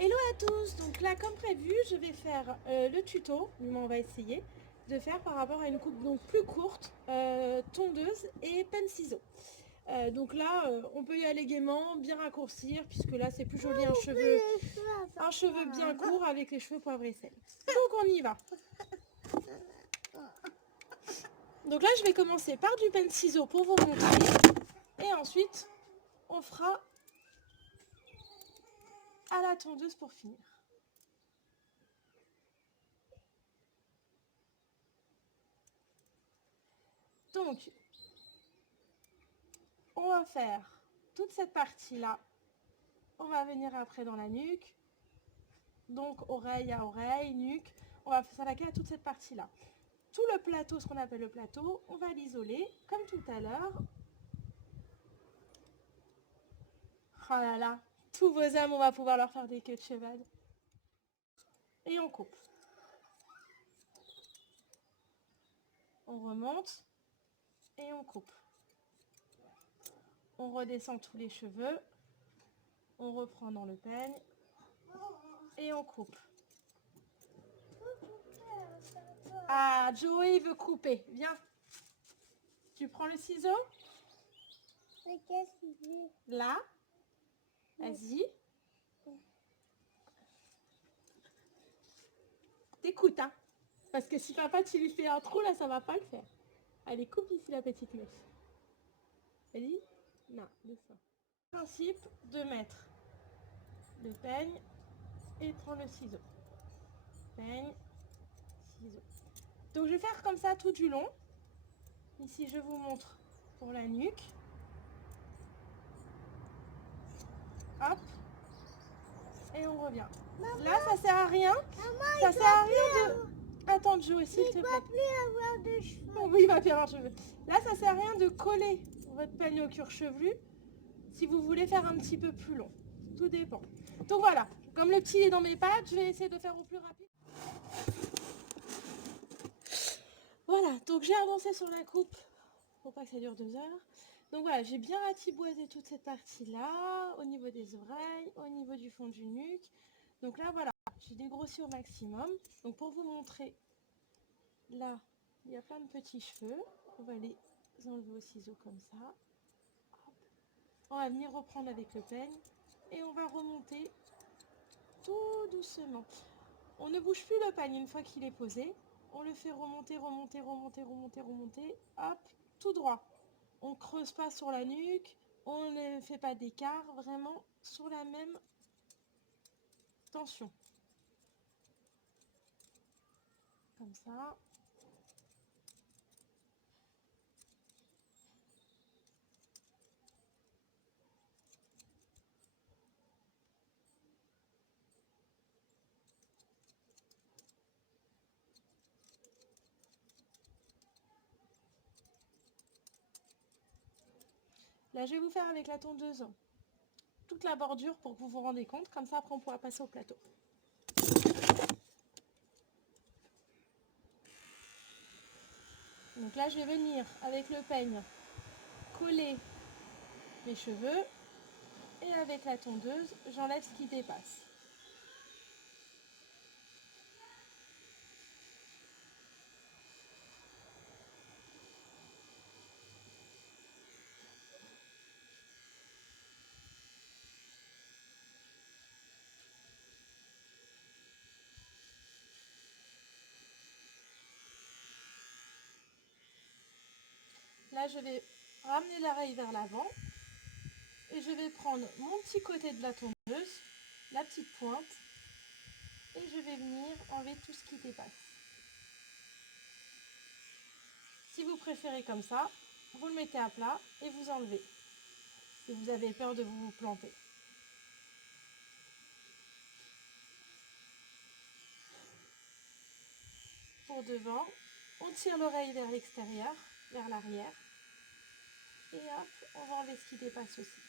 Hello à tous, donc là comme prévu je vais faire le tuto, du moins on va essayer de faire par rapport à une coupe donc plus courte, tondeuse et penne-ciseaux. Donc là on peut y aller gaiement, bien raccourcir puisque là c'est plus joli un cheveu bien court avec les cheveux poivre et sel. Donc on y va. Donc là je vais commencer par du penne-ciseaux pour vous montrer et ensuite on fera à la tondeuse pour finir. Donc, on va faire toute cette partie-là. On va venir après dans la nuque. Donc, oreille à oreille, nuque. On va s'attaquer à toute cette partie-là. Tout le plateau, ce qu'on appelle le plateau, on va l'isoler, comme tout à l'heure. Oh là là, tous vos âmes, on va pouvoir leur faire des queues de cheval. Et on coupe. On remonte et on coupe. On redescend tous les cheveux. On reprend dans le peigne et on coupe. Ah, Joey veut couper. Viens. Tu prends le ciseau? Là. Vas-y. T'écoutes, hein? Parce que si papa, tu lui fais un trou, là, ça va pas le faire. Allez, coupe ici la petite mèche. Vas-y. Non, descends. Principe de mettre le peigne et prendre le ciseau. Peigne, ciseau. Donc, je vais faire comme ça tout du long. Ici, je vous montre pour la nuque. Hop. Et on revient. Maman, là, ça sert à rien. Maman, ça sert à rien de... Attends, Joe, s'il te plaît. Il va plus avoir de cheveux. Oui, il va plus avoir de cheveux. Là, ça sert à rien de coller votre peigne au cuir chevelu si vous voulez faire un petit peu plus long. Tout dépend. Donc voilà, comme le petit est dans mes pattes, je vais essayer de faire au plus rapide. Voilà, donc j'ai avancé sur la coupe pour pas que ça dure 2 heures. Donc voilà, j'ai bien ratiboisé toute cette partie-là, au niveau des oreilles, au niveau du fond du nuque. Donc là, voilà, j'ai dégrossi au maximum. Donc pour vous montrer, là, il y a plein de petits cheveux. On va les enlever au ciseau comme ça. Hop. On va venir reprendre avec le peigne et on va remonter tout doucement. On ne bouge plus le peigne une fois qu'il est posé. On le fait remonter, remonter, remonter, remonter, remonter. Hop, tout droit. On ne creuse pas sur la nuque. On ne fait pas d'écart. Vraiment sur la même tension. Comme ça. Là, je vais vous faire avec la tondeuse toute la bordure pour que vous vous rendez compte. Comme ça, après, on pourra passer au plateau. Donc là, je vais venir avec le peigne coller mes cheveux. Et avec la tondeuse, j'enlève ce qui dépasse. Là, je vais ramener l'oreille vers l'avant et je vais prendre mon petit côté de la tondeuse, la petite pointe, et je vais venir enlever tout ce qui dépasse. Si vous préférez comme ça, vous le mettez à plat et vous enlevez. Si vous avez peur de vous planter. Pour devant, on tire l'oreille vers l'extérieur, vers l'arrière. Et hop, on va enlever ce qui dépasse aussi.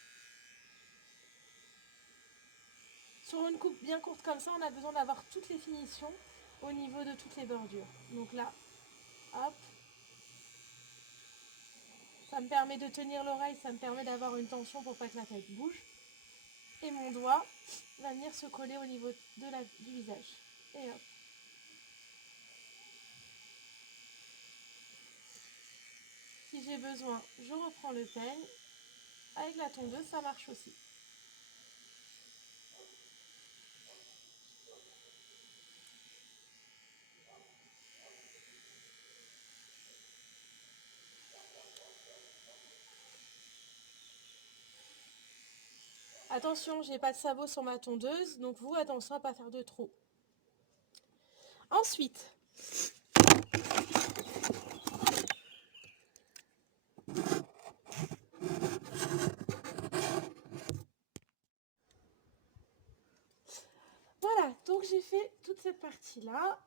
Sur une coupe bien courte comme ça, on a besoin d'avoir toutes les finitions au niveau de toutes les bordures. Donc là, hop. Ça me permet de tenir l'oreille, ça me permet d'avoir une tension pour pas que la tête bouge. Et mon doigt va venir se coller au niveau du visage. Et hop. Si j'ai besoin, je reprends le peigne. Avec la tondeuse, ça marche aussi. Attention, j'ai pas de sabot sur ma tondeuse, donc vous, attention à pas faire de trou. Ensuite, voilà, donc j'ai fait toute cette partie-là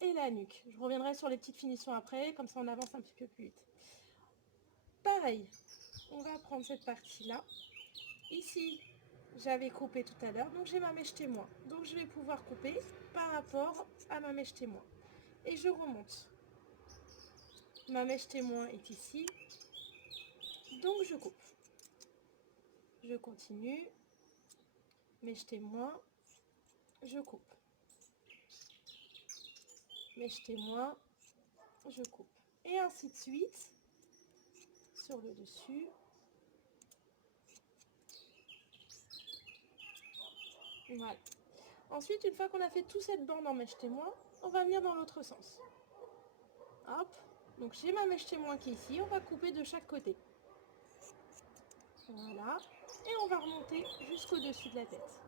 et la nuque. Je reviendrai sur les petites finitions après, comme ça on avance un petit peu plus vite. Pareil, on va prendre cette partie-là. Ici, j'avais coupé tout à l'heure, donc j'ai ma mèche témoin. Donc je vais pouvoir couper par rapport à ma mèche témoin. Et je remonte. Ma mèche témoin est ici, donc je coupe. Je continue, mèche témoin, je coupe. Mèche témoin, je coupe. Et ainsi de suite, sur le dessus. Voilà. Ensuite, une fois qu'on a fait toute cette bande en mèche témoin, on va venir dans l'autre sens. Hop. Donc j'ai ma mèche témoin qui est ici, on va couper de chaque côté. Voilà. Et on va remonter jusqu'au-dessus de la tête.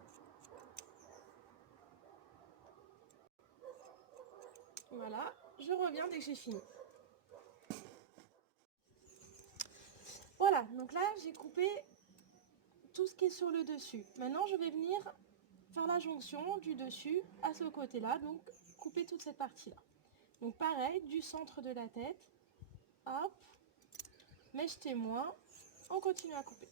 Voilà. Je reviens dès que j'ai fini. Voilà. Donc là, j'ai coupé tout ce qui est sur le dessus. Maintenant, je vais venir faire la jonction du dessus à ce côté-là. Donc, couper toute cette partie-là. Donc pareil, du centre de la tête. Hop. Mèche témoin. On continue à couper.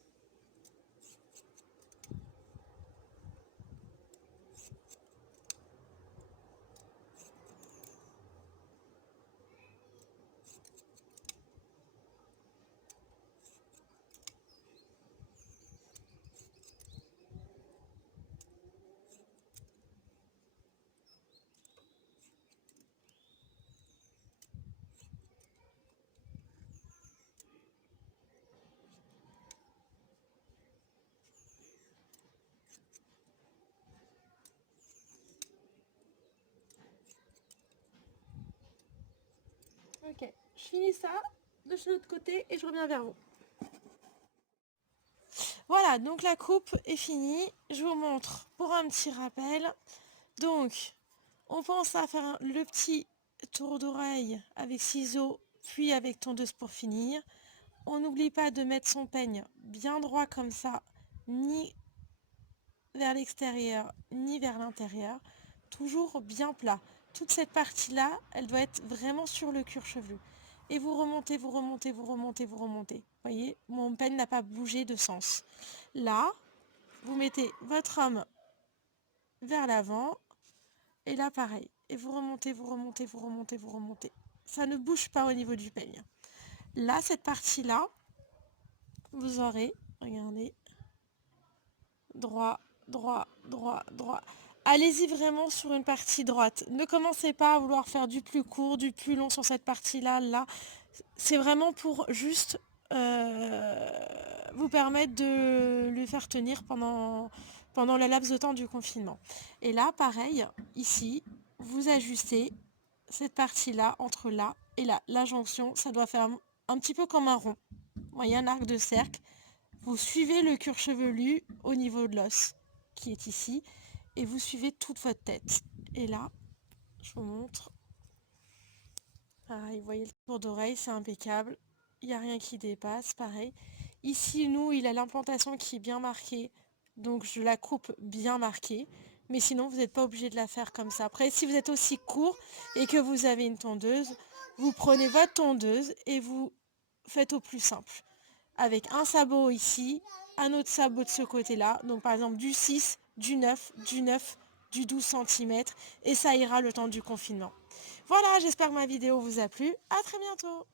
Ok, je finis ça de l'autre côté et je reviens vers vous. Voilà, donc la coupe est finie. Je vous montre pour un petit rappel. Donc, on pense à faire le petit tour d'oreille avec ciseaux, puis avec tondeuse pour finir. On n'oublie pas de mettre son peigne bien droit comme ça, ni vers l'extérieur, ni vers l'intérieur. Toujours bien plat. Toute cette partie-là, elle doit être vraiment sur le cuir chevelu. Et vous remontez, vous remontez, vous remontez, vous remontez. Vous voyez, mon peigne n'a pas bougé de sens. Là, vous mettez votre homme vers l'avant. Et là, pareil. Et vous remontez, vous remontez, vous remontez, vous remontez. Ça ne bouge pas au niveau du peigne. Là, cette partie-là, vous aurez, regardez, droit, droit, droit, droit. Allez-y vraiment sur une partie droite. Ne commencez pas à vouloir faire du plus court, du plus long sur cette partie-là. Là, c'est vraiment pour juste vous permettre de le faire tenir pendant le laps de temps du confinement. Et là, pareil, ici, vous ajustez cette partie-là entre là et là. La jonction, ça doit faire un petit peu comme un rond. Vous voyez, un arc de cercle. Vous suivez le cuir chevelu au niveau de l'os qui est ici et vous suivez toute votre tête. Et là, je vous montre. Pareil, vous voyez le tour d'oreille, c'est impeccable. Il n'y a rien qui dépasse, pareil. Ici, nous, il a l'implantation qui est bien marquée. Donc, je la coupe bien marquée. Mais sinon, vous n'êtes pas obligé de la faire comme ça. Après, si vous êtes aussi court et que vous avez une tondeuse, vous prenez votre tondeuse et vous faites au plus simple. Avec un sabot ici, un autre sabot de ce côté-là. Donc, par exemple, du 6, du 9, du 9, du 12 cm. Et ça ira le temps du confinement. Voilà, j'espère que ma vidéo vous a plu. À très bientôt.